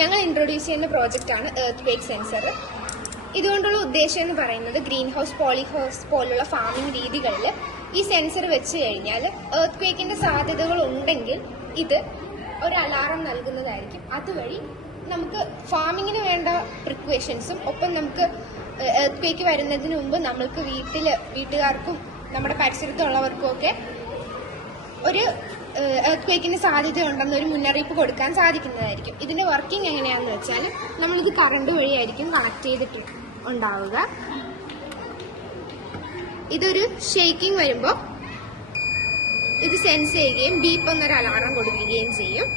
ഞങ്ങൾ ഇൻട്രൊഡ്യൂസ് ചെയ്യുന്ന പ്രോജക്റ്റാണ് earth quake sensor. ഇതുകൊണ്ടുള്ള ഉദ്ദേശം എന്ന് പറയുന്നത് ഗ്രീൻ ഹൗസ്, പോളി ഹൗസ് പോലുള്ള ഫാമിംഗ് രീതികളിൽ ഈ സെൻസർ വെച്ച് കഴിഞ്ഞാൽ എർത്ത് ക്വേക്കിൻ്റെ സാധ്യതകൾ ഉണ്ടെങ്കിൽ ഇത് ഒരു അലാറം നൽകുന്നതായിരിക്കും. അതുവഴി നമുക്ക് ഫാമിങ്ങിന് വേണ്ട പ്രിക്വേഷൻസും ഒപ്പം നമുക്ക് എർത്ത് ക്വേക്ക് വരുന്നതിന് മുമ്പ് നമ്മൾക്ക് വീട്ടുകാർക്കും നമ്മുടെ പരിസരത്തുള്ളവർക്കും ഒക്കെ ഒരു എർത്ത് ക്വേക്കിന് സാധ്യതയുണ്ടെന്നൊരു മുന്നറിയിപ്പ് കൊടുക്കാൻ സാധിക്കുന്നതായിരിക്കും. ഇതിൻ്റെ വർക്കിംഗ് എങ്ങനെയാണെന്ന് വെച്ചാൽ നമ്മളിത് കറണ്ട് വഴിയായിരിക്കും കണക്ട് ചെയ്തിട്ട് ഉണ്ടാവുക. ഇതൊരു ഷേക്കിംഗ് വരുമ്പോൾ ഇത് സെൻസ് ചെയ്യുകയും ബീപ്പ് എന്നൊരു അലാറം കൊടുക്കുകയും ചെയ്യും.